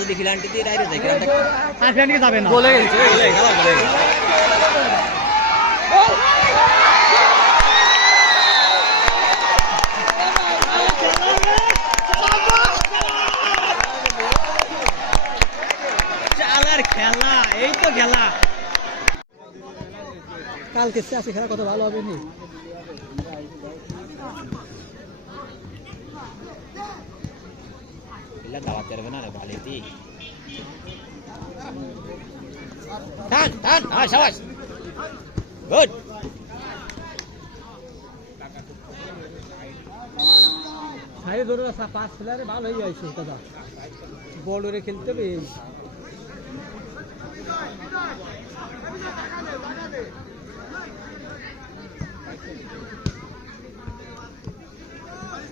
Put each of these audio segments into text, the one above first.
যদি খিলানটি দিয়ে ডাইরেক্ট যায় খিলানটা আর ফ্রেন্ডকে যাবে না বলে গেছে খেলা বলে গেছে চালার খেলা এই তো খেলা কালকে আছে খেলা কত ভালো হবে নি ಇಲ್ಲ ದಾವತ್ करবে না রে বালিতি টান টান হ্যাঁ শাবাশ গুড সাইড ধরে পাঁচ প্লেয়ারে ভালো হয়ে যাইছে দাদা বল ধরে খেলতে হবে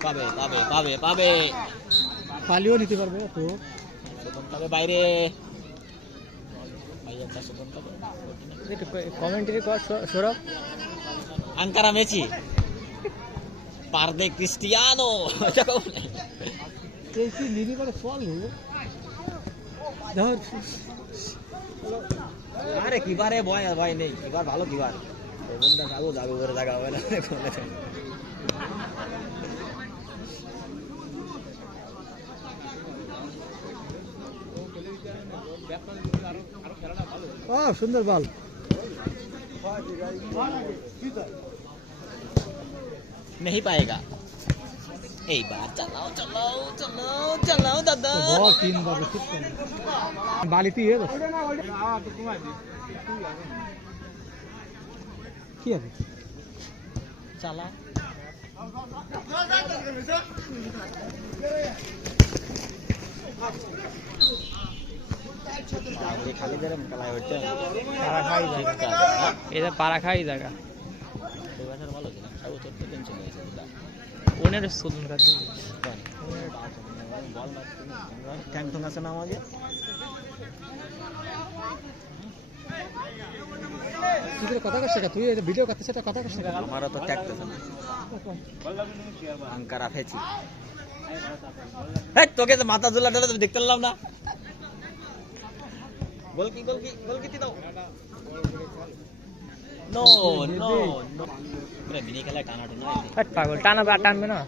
পাবে পাবে পাবে পাবে পালিও নিতে পারবে তো তবে বাইরে ভাইয়াটা সুতন্ত কমেন্টারি কর সৌরভ আঙ্কারা মেসি পারদে ক্রিস্টিয়ানো এই কি লিনি করে ফল ধর আরে কিবারে ভয় ভয় নেই কিবার ভালো কিবার বন্ধা যাবো যাবে ওরে জায়গা হবে না সুন্দর বল नहीं पाएगा एक बार चलाओ चलाओ चलाओ चलाओ दादा बॉल तीन बार ठीक है बालिती है কি হবে चला खाली जरा कलाई হচ্ছে পারা খাই জায়গা এটা পারা খাই জায়গা এই বছর ভালো ছিল সব তো টেনশন হয়েছে দাদা ওনের সুদন কাজ বল মারতে ট্যাঙ্ক তো আছে না আমাকে তুই কথা করছিস তুই এই ভিডিও করতেছিস এটা কথা করছিস আমারও তো ট্যাগতেছে না আঙ্কারা ফেছি এই তোকে তো মাথা ঝুলা ঢালে তুমি দেখতে পেলাম না গোল কি দাও নো নো নো পুরো মিনি খেলা টানা টানা হট পাগল টানা বা টানবে না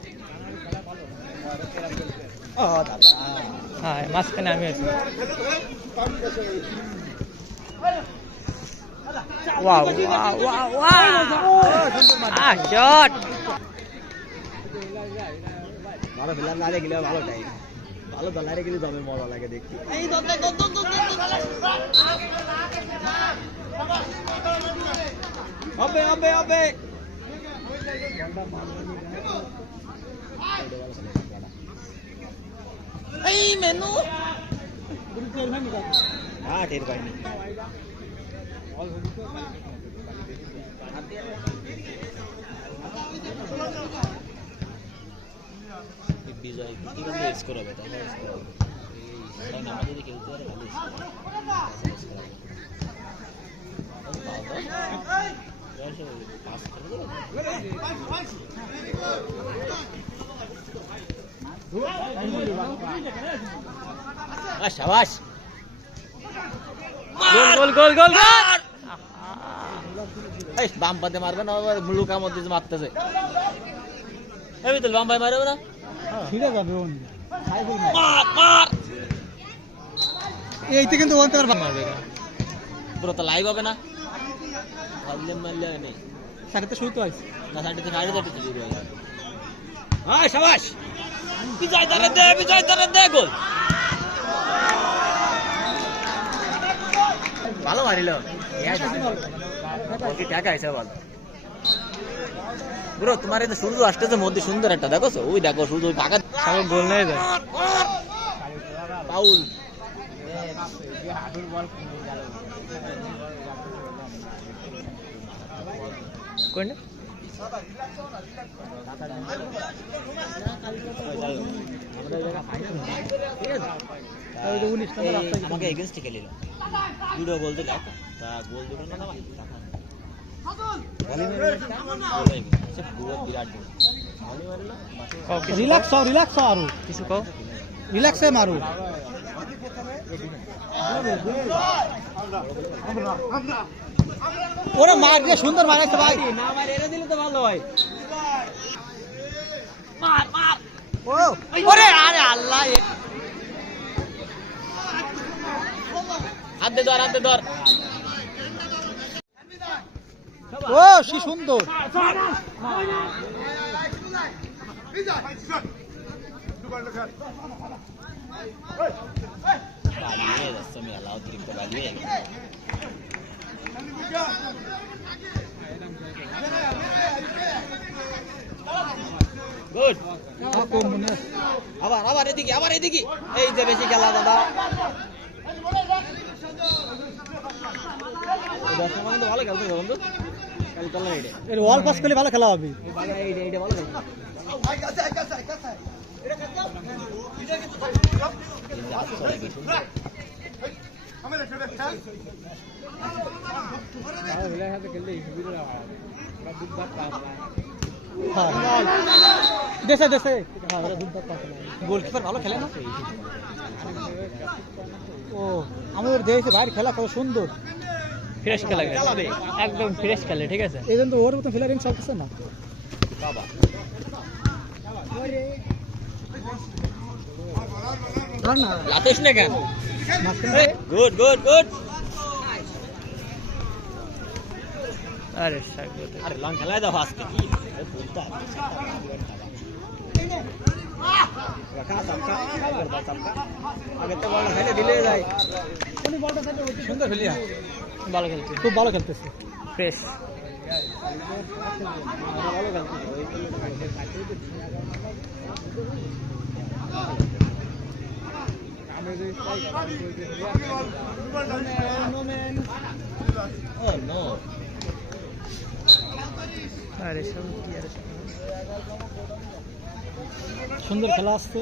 ও দাদা হ্যাঁ মাঝখানে আমি আছি wow wow wow wow shot ভালো ফিলার না গেলে ভালো টাইম ভালো দলারে গেলে দমে মজা লাগে দেখতে এই হবে এই মেনু হ্যাঁ টের পাইনি বিজয় কিভাবে স্কোর হবে তাহলে কারণ আমাদের যদি খেলতে পারে ভালো শাবাশ গোল গোল গোল এই বাম পাতে মারবে না মুলুকা মধ্যে মারতেছে এই তো বাম পায়ে মারবে না ছিড়ে যাবে ওন মার এইতে কিন্তু ওন তোর মারবে পুরো তো লাইভ হবে না মারলে নেই সাড়ে শুই তো আইছে না সাড়ে শুরু হয়ে যাবে হ্যাঁ শাবাশ বিজয় ধরে দে গোল ভালো মারিল কি টাকা আছে বল ব্রো তোমার এই সূর্য আসতেছে মধ্যে সুন্দর একটা দেখো ওই দেখো সূর্য টাকা সব গোল নাই যায় পাউল কোন আমাকে এগেইনস্ট খেলিল দুটো গোল দিল তা গোল দুটো না ভাই রিল্যাক্স হও আর কিছু কও রিল্যাক্সে মারো ওরা মার দিয়ে সুন্দর মারাইছে ভাই। না মার এনে দিলে তো ভালো হয়। মার মার। ও ওরে আরে আল্লাহ, হাত দে ধর, হাত দে ধর। ও কি সুন্দর। বালিয়ে যাচ্ছে মেলা, অতিরিক্ত বালিয়ে। গুড। আবার আবার এদিকে, আবার এদিকে। এই যে বেশি খেলা দাদা। ভালো খেলতে হবে বন্ধু। কাল চলো এইটা। এর ওয়াল পাস করলে ভালো খেলা হবে। এইটা ভালো খেলতে। দেশে দেশে গোলকিপার ভালো খেলে না। ও আমাদের দেশে বাইরে খেলা কত সুন্দর, ফ্রেশ খেলা খেলে, একদম ফ্রেশ খেলে, ঠিক আছে। এই জন্য ওর মতো ফিলারিং চলতেছে না বাবা আর না লাতিস না কেন? মাঝখানে গুড গুড গুড। আরে আরে লং খেলায় দাও আজকে কি বলতা। আগে তো বল খেলে দিলে যায়। উনি বলটা সাইডে সুন্দর খেলিয়া, ভালো খেলছে, খুব ভালো খেলতেছে। ফ্রেশ। সুন্দর খেলা আসছে,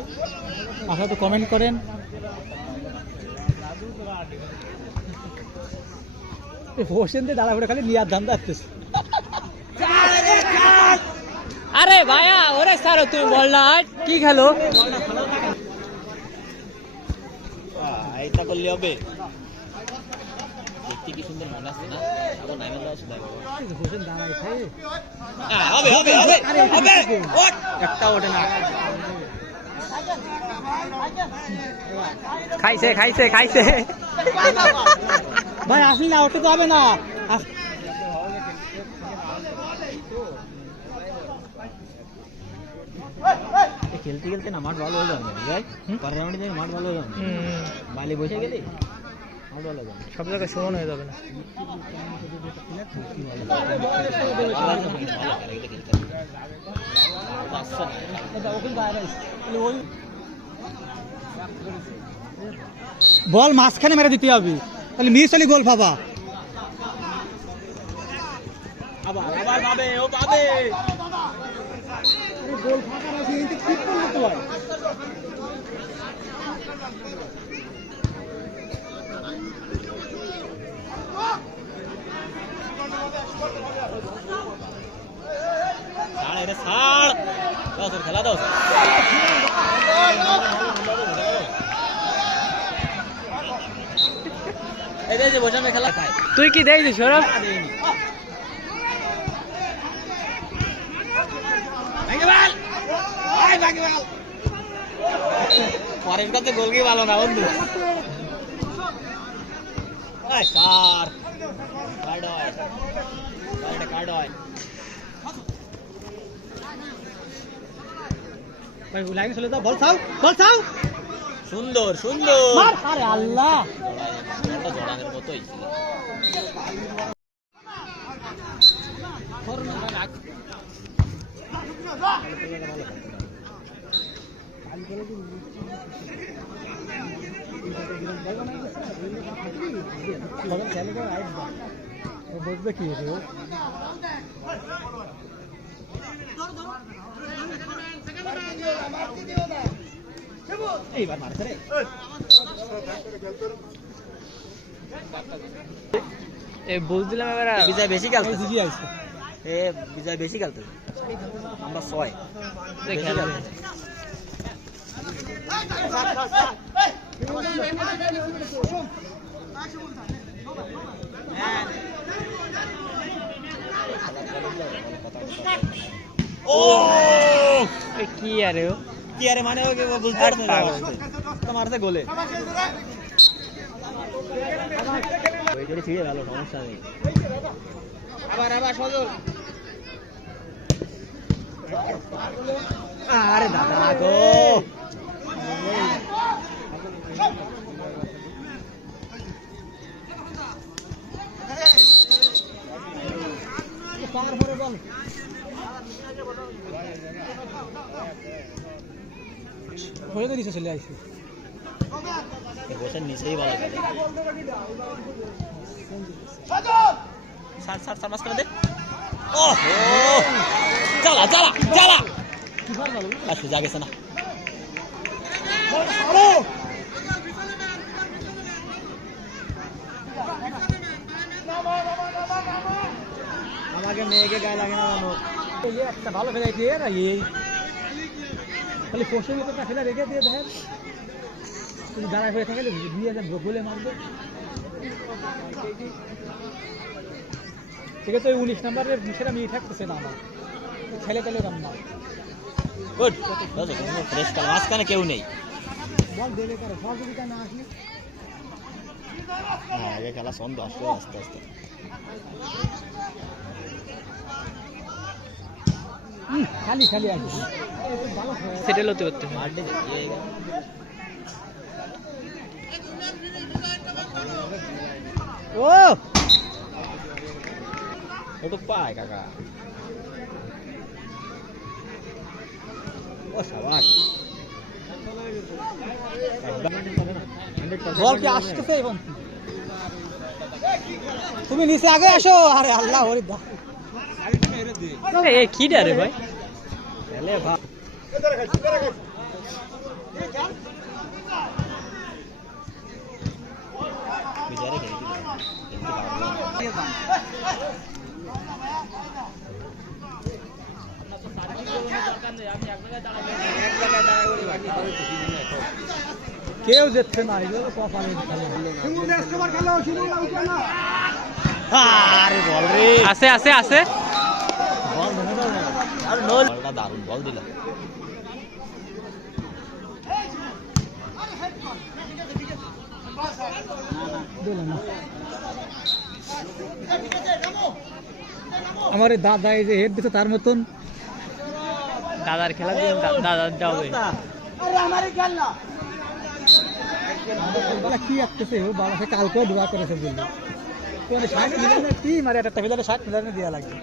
আপনারা তো কমেন্ট করেন। হোসেন দিয়ে দাঁড়া করে খালি নিয়ার ধান্দা আসতেছে। আরে ভাইয়া ওরে স্যার তুমি বল না কি খেলো। এইটা করলে হবে। দেখতে কি সুন্দর মনে আছে না? আবার নাইমান দাও শুধু। হোসেন দাঁড়াইছে, হবে হবে হবে হবে। ওট একটা ওঠে না। খাইছে খাইছে খাইছে। ভাই আসি না, ওটা তো হবে না। খেলতে খেলতে না মাঠ ভালো হয়ে যাবে ভাই। পরের রাউন্ডে মাঠ ভালো হয়ে যাবে। বালি বসে গেলে মাঠ ভালো যাবে, সব জায়গায় সমান হয়ে যাবে না। বল মাঝখানে মেরে দিতে হবে, তাহলে মিস হলে গোল পাবা। আবার আবার পাবে, ও পাবে। গোল ফাঁকা আছে, কিন্তু ঠিক করলে তো হয়। ছাড় এটা ছাড়, দাও তোর খেলা দাও। এই যে বসে খেলা খায়। তুই কি দেই দিস সরব? পরের কাছে গোল কি ভালো না বন্ধু। স্যার কার্ড হয়, কার্ড হয়। ভাই লাইনে চলে যাও, বল ছাও, বল ছাও। সুন্দর সুন্দর। আরে আল্লাহ, জড়ানের মতোই বুঝবে কি এইবার মারছে রে। বুঝ দিলাম এবার বিজয় বেশি খেলতে। বিজয় বেশি খেলতে, আমরা 6 বেশি খেলতে। ও কি আরে ও কি আরে মানে ওকে বুঝতে পারছ না তোমার সাথে গোলে ওই জোরে ছিড়ে গেল সমস্যা নেই আবার সজল আরে দাদা গো পার পরে বল হয়ে তো নিচে চলে আসছে বসে নিচেই বলা যায় সার সার সার মাস করে দে ও চালা চালা চালা কি ফার বল আসলে যা গেছে না আমাকে মেয়েকে গায়ে লাগে না জানো এই একটা ভালো ফেলাই দিয়ে না এই খালি পোষে ভিতরটা ফেলে রেখে দিয়ে দেখ তুমি দাঁড়ায় হয়ে থাকলে দিয়ে যান গোলে মারবে ঠিক আছে 19 নম্বরের সেটা মিয়ে থাকতেছে না আমার ছেলে পেলে রান্না গুড ফ্রেশ কাল মাঝখানে কেউ নেই বল দেবে করে সহযোগিতা না আসলে হ্যাঁ আগে খেলা ছন্দ আসলো আস্তে আস্তে খালি খালি আসবে ভালো সেটেল হতে করতে মারতে যাই ও একটু পায় কাকা ও সাবাস বল কি আসতেছে এবং তুমি নিচে আগে আসো আরে আল্লাহ ওরে দা এ কি রে ভাই এলে ভাই বিজারে গেছি কিন্তু কেউ যেতে না এগুলো কপালে আরে বল রে আছে আছে আছে বল ধরে দাও না আর নোল বলটা দারুণ বল দিল আমার দাদা এই যে হেড দিতে তার মতন দাদার খেলা দিন দাদার যাবে কি আসতেছে ও বাবা সে কালকেও দোয়া করেছে বললি তো 60 মিলিয়নের টিম আর একটা প্লেয়ারে 60 মিলিয়নে দেওয়া লাগবে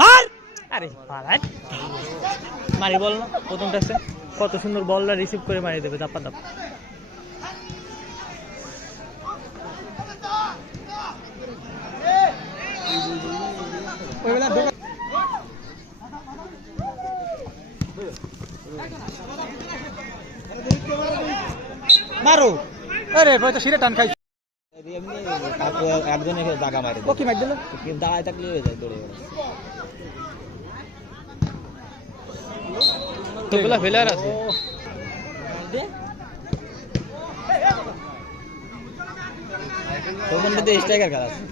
মার আরে পারাই মারি বল না প্রথমটা আছে কত সুন্দর বলটা রিসিভ করে মারি দেবে দাপা দাপ ওইবেলা মারো আরে ভাই তো সিরে টান খাই এমনি কাকু একজনে জায়গা মারে ও কি মার দিল কিন্তু দাঁড়ায় থাকলে হয়ে যায় দৌড়ে তোগুলা ফেলার আছে তোর মধ্যে স্ট্রাইকার খেলা আছে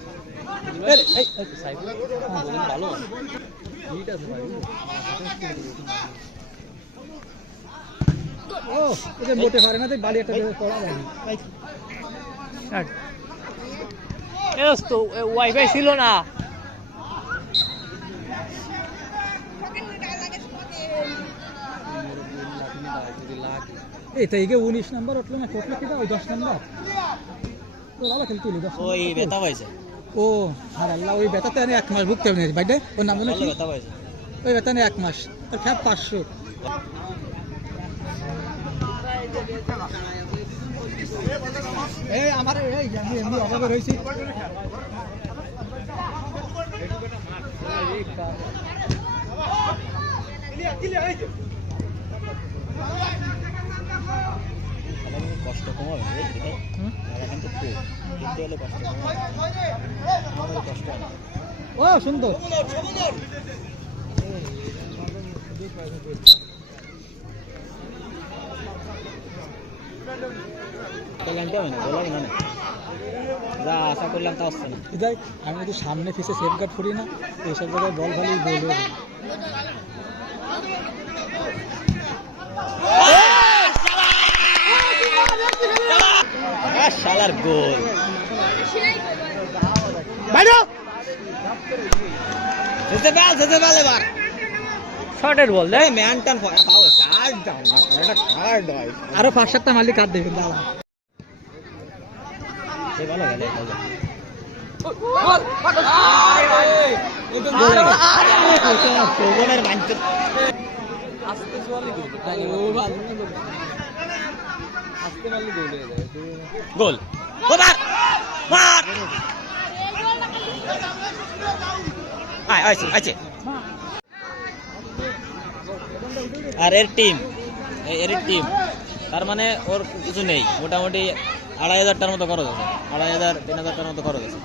ভালো ও এটা মোটে পারে না তো বাড়ি একটা দেবে পড়া যায় এস তো ওয়াইফাই ছিল না এই তো এগে 19 নাম্বার উঠলো না কোটলা কিটা ওই 10 নাম্বার তো ভালো খেলতে হলো 10 ওই ব্যথা পাইছে ও আর আল্লাহ ওই বেতাতে আমি 1 মাস ভুগতে হবে না বাইরে ওর নাম জানো কি ব্যথা পাইছে ওই বেতা নিয়ে 1 মাস তার খেপ 500 এই আমার এই আমি এমনি অভাবে রইছি কষ্ট কম হবে এখন তো খুব কিন্তু হলে কষ্ট কম হবে কষ্ট হবে ও সুন্দর আনতে হবে না, গোল হবে না না। যা আশা করলাম তা হচ্ছে না। দেখ আমি যদি সামনে পিছে সেফ গার্ড করি না এইসব জায়গায় বল খালি গোল হয়ে যাবে। শালার গোল এবার শর্টের বল দেখ। ম্যানটান কার্ড দাও না, এটা কার্ড হয়। আরো 5-7টা মালিক কাট দেবেন দাঁড়া। সে ভালো গেলে শোভনের মাঞ্চ গোল ওবার মার আছে আর এর টিম তার মানে ওর কিছু নেই, মোটামুটি 2,500টার মতো খরচ আছে, 2,500-3,000টার মতো খরচ আছে।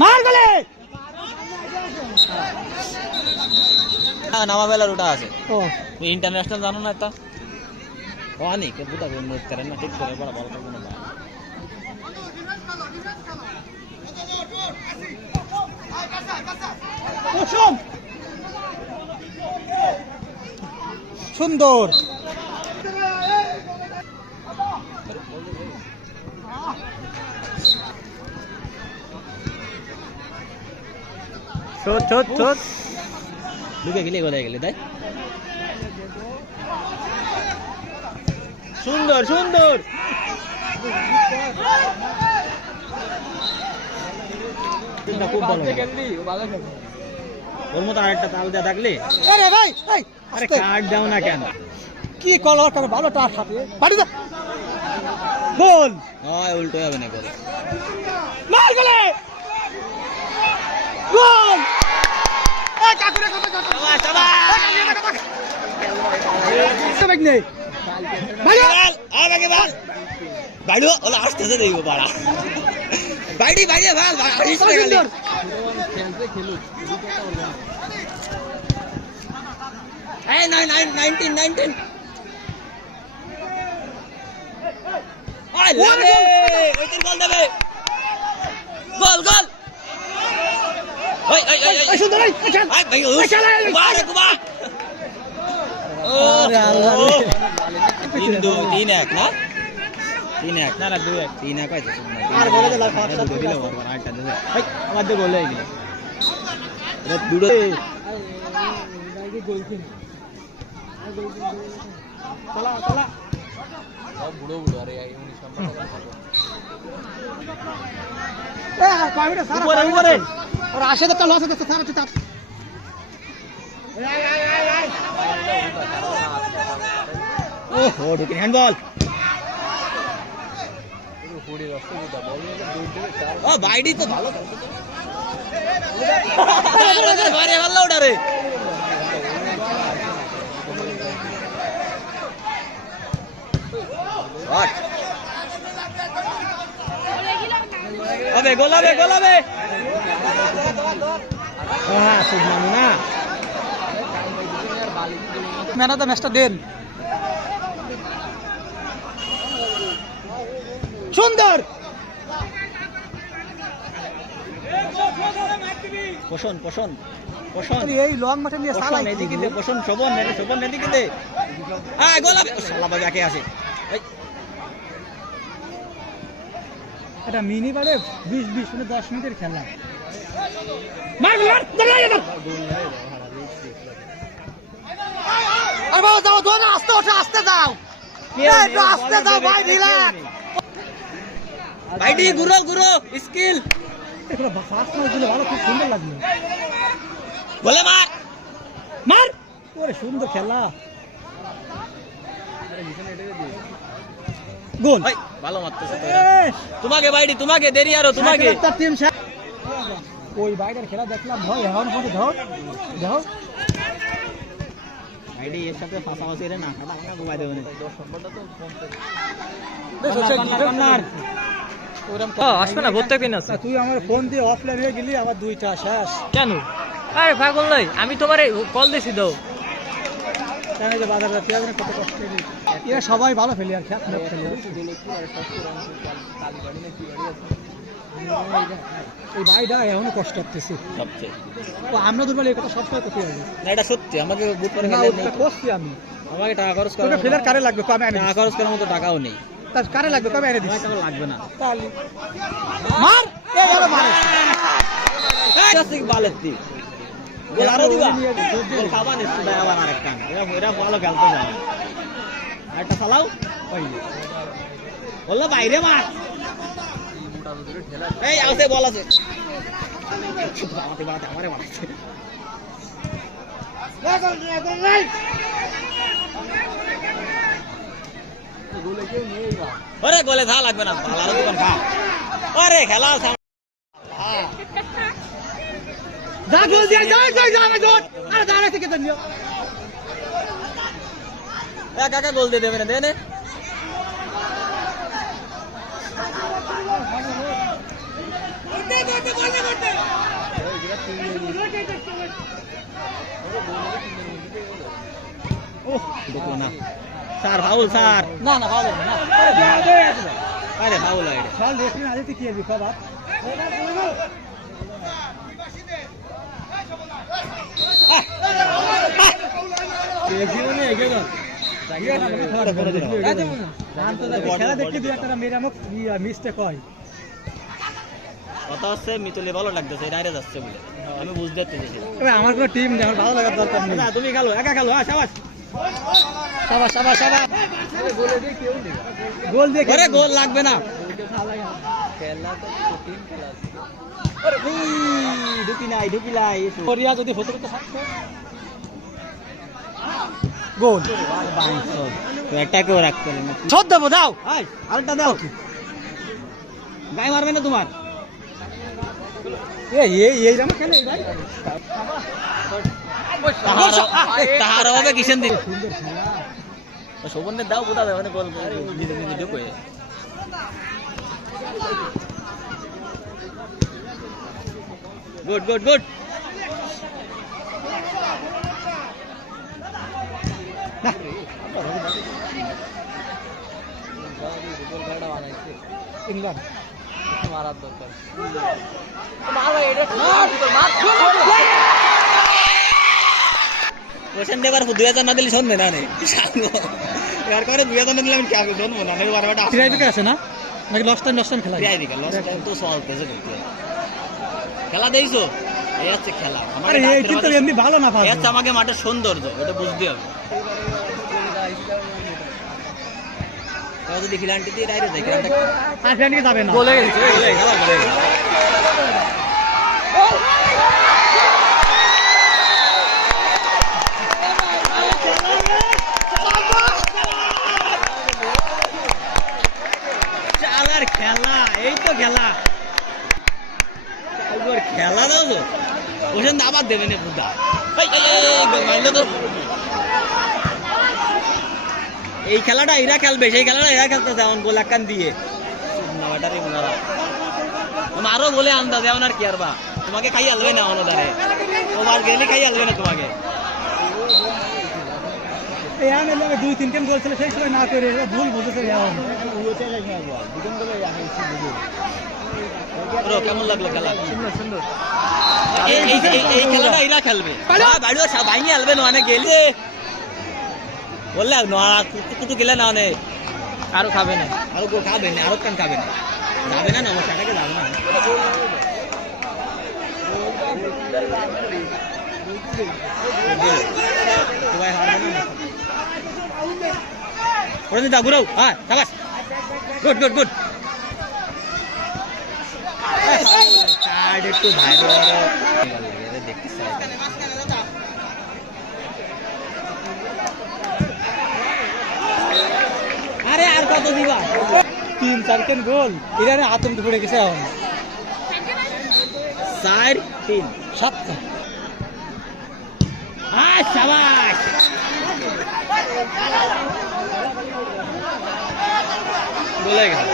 মার গলে নামা বেলার ওটা আছে ও ইন্টারন্যাশনাল জানো না এটা অনেক বুঝা নোট করেন না, ঠিক করে বড় বড় করবো না। সুন্দর ছোট ঢুকে গেলে গলে গেলে তাই সুন্দর খুব ভালো, ওর মতো আরেকটা তাল দেওয়া থাকলে। আরে ভাই এই আরে কার্ড দাও না কেন? কি কলর করে ভালো টার সাথে পারি দা গোল হয় উল্টো হবে না গোল। মার গলে গোল এই কাকুরে কত কত সবাই নেই ভাই আর আগে বল বাইডু ওলা আসতেছে দেইবো বাড়া বাইডি বাইডি বল আড়িস না খালি খেলতে খেলু এই 19 আই লাগে ওইটার গোল দেবে গোল ওই সুন্দর এই আই ভাই বারে কুবা আরে আল্লাহ রে 3-1 না 3-1 না 2-1 3-1 আছে আর বলে দিলা ফার্স্ট দিলে বল আরেকটা দে ভাই আমার তো গোল হয়ে গেল এটা দুটো গাইকে গোল কিন চলা সব বুড়ো আরে 19 নম্বর এ পাইটা সারা উপরে আর 80 টাকা লস হচ্ছে সারা চাপ ওহো ঢুকে হ্যান্ডবল ও বাইডি তো ভালো মারে ভালো ওটারে গোল হবে হ্যাঁ সুবহান না ম্যান অফ দ্য ম্যাচটা দেন সুন্দর পোষণ এই লং মাঠে নিয়ে সালাই এদিকে দে পোষণ শোভন এদিকে দে হ্যাঁ গোল হবে শালা বাজাকে আসে এটা মিনি বারে 20 মানে 10 মিনিটের খেলা মার আরে বাবা যাও দৌড় আস্তে দাও আস্তে দাও ভাই ঢিলা বাইডি গুরো স্কিল এটা ফাস্ট মার দিলে ভালো খুব সুন্দর লাগলো বলে মার ওরে সুন্দর খেলা গোল ভাই ভালো মারতেছে তোমাকে বাইডি তোমাকে দেরি আরো তোমাকে টিম ওই বাইরের খেলা দেখলাম ভাই এখন পর্যন্ত দাও বাইডি এর সাথে ফাঁসাফাঁসি রে না খাটা না ঘুমাই দেবে না আসবে না প্রত্যেকদিন আছে। তুই আমার ফোন দিয়ে অফলাইন হয়ে গেলি আবার 2টা শেষ কেন? আরে পাগল নই, আমি তোমারে কল দিছি দাও কেন যে বাজার যাচ্ছে এখন কত কষ্ট এরা সবাই ভালো ফেলে আর খেলা ফেলে এই বাড়িটা এখনো কষ্ট করতেছে সবচেয়ে তো আমরা দুর্বল এই কথা সবসময় করতে হবে না, এটা সত্যি আমাকে বুট করে না, খেলে ওটা করছি আমি আমাকে টাকা খরচ তোকে ফেলার কারে লাগবে কমে এনে টাকা খরচ করার মতো টাকাও নেই। তার কারে লাগবে কমে এনে দিস টাকা লাগবে না। তাহলে মার এই আরো মার বালের টিম গোল আরো দিবা গোল খাবা নিশ্চয় দেয় আবার আরেকটা এরা ভালো খেলতে জানে আরেকটা চালাও বললো বাইরে মার এই আছে বল আছে আমারে মারছে ওরে গোলে ধা লাগবে না ভালো আরো দোকান খা ওরে খেলা যা গোল দিয়ে যা যা যা গোল আরে দাঁড়া থেকে দেন একা একা গোল দিয়ে দেবে না দেনে দেখো না স্যার ফাউল স্যার না না ভালো না আরে ফাউল আইডে চল দেখি না আজকে কি হবে খবর জীবনে এগিয়ে যান খেলা দেখতে দুই একটা মেয়ের আমাকে মিস্টেক হয় কথা হচ্ছে মিতুলে ভালো লাগতেছে বাইরে যাচ্ছে বলে আমি বুঝতে পারতেছি তবে আমার কোনো টিম নেই আমার ভালো লাগার দরকার নেই তুমি খেলো একা খেলো হ্যাঁ সাবাস সাবাস সাবাস সাবাস গোল দিয়ে আরে গোল লাগবে না ঢুকি নাই কোরিয়া যদি হতো তো থাকতো গোল তো একটাকেও রাখতে হবে না শট দেবো দাও আরেকটা দাও গায়ে মারবে না তোমার এই জামা খেলে ভাই তাহার হবে কিসেন দিন সুন্দর খেলা শোভনদের দাও কোথা দেবে গোল দিতে দিতে ঢুকে গুড গুড গুড ইংল্যান্ড মারার দরকার কোশ্চেন দেবার 2000 না দিলে শুনবে না রে यार করে 2000 না দিলে আমি কি আগে শুনবো না নেই বারবার ফ্রাই বিকার আছে না নাকি লস্ট টাইম খেলা ফ্রাই দিকে লস টাইম তো সলভ করতে খেলা দেইছো এই হচ্ছে খেলা আরে এই কিন্তু এমনি ভালো না এই হচ্ছে আমাকে মাঠের সৌন্দর্য এটা বুঝতে হবে যদি খিলানটি দিয়ে ডাইরে যায় খিলানটা আর ফ্রেন্ডকে যাবে না বলে গেছে খেলা করে চালার খেলা এই তো খেলা খেলা দাও তো ওখানে আবার দেবে না বুদ্ধা তো এই খেলাটা এরা খেলবে সেই খেলাটা এরা খেলতে যেমন গোল একখান দিয়ে আরো বলে আন্দা যেমন আর কি আর বা তোমাকে খাই আলবে না অনদারে তোমার গেলে খাই আলবে না তোমাকে দুই তিন গেম গোল ছিল সেই সময় না করে ভুল বুঝেছে কেমন লাগলো খেলা সুন্দর এই খেলাটা এরা খেলবে বাড়িও ভাঙি আলবে না অনেক গেলে বললে কুতু গেলে না অনেক আরো খাবে না আরো খাবে না আরো কান খাবে না যাবে না নমস্কারটাকে যাবে না ওরে দাও ঘুরাও হ্যাঁ সাবাস গুড গুড গুড কার্ড একটু ভাইরাল দেখতে চাই আরে আর কত দিবা 3-4 গোল ইরানে আতঙ্ক পড়ে গেছে এখন 4-3 7টা শাবাশ বলে গেল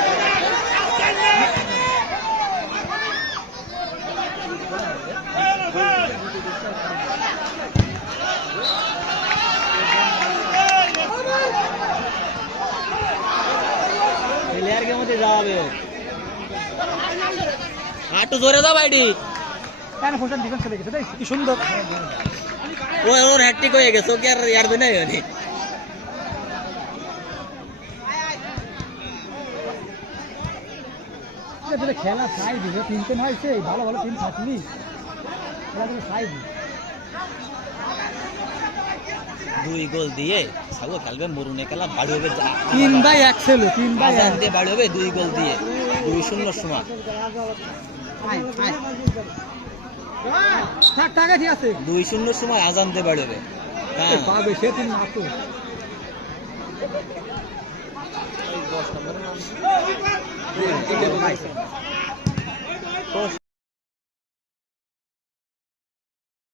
হবে একটু জোরে দাও বাইডি কেন ফোর্সের ডিফেন্স চলে গেছে কি সুন্দর ওর হ্যাট্রিক হয়ে গেছে ওকে আর ইয়ার দেয় না খেলা সাইজ দিবে তিনটে হয়েছে ভালো ভালো টিম থাকলি খেলাধুলো সাইজ 2 গোল দিয়ে সাগো খেলবে মরুনে খেলা বাড়ি হবে 3/1 ছিল 3/1 আজান দিয়ে বাড়ি হবে 2 গোল দিয়ে 2-0 সময় থাক টাকা ঠিক আছে 2-0 সময় আজান দিয়ে বাড়ি হবে হ্যাঁ পাবে সে তিন না তো 10 নম্বরের নাম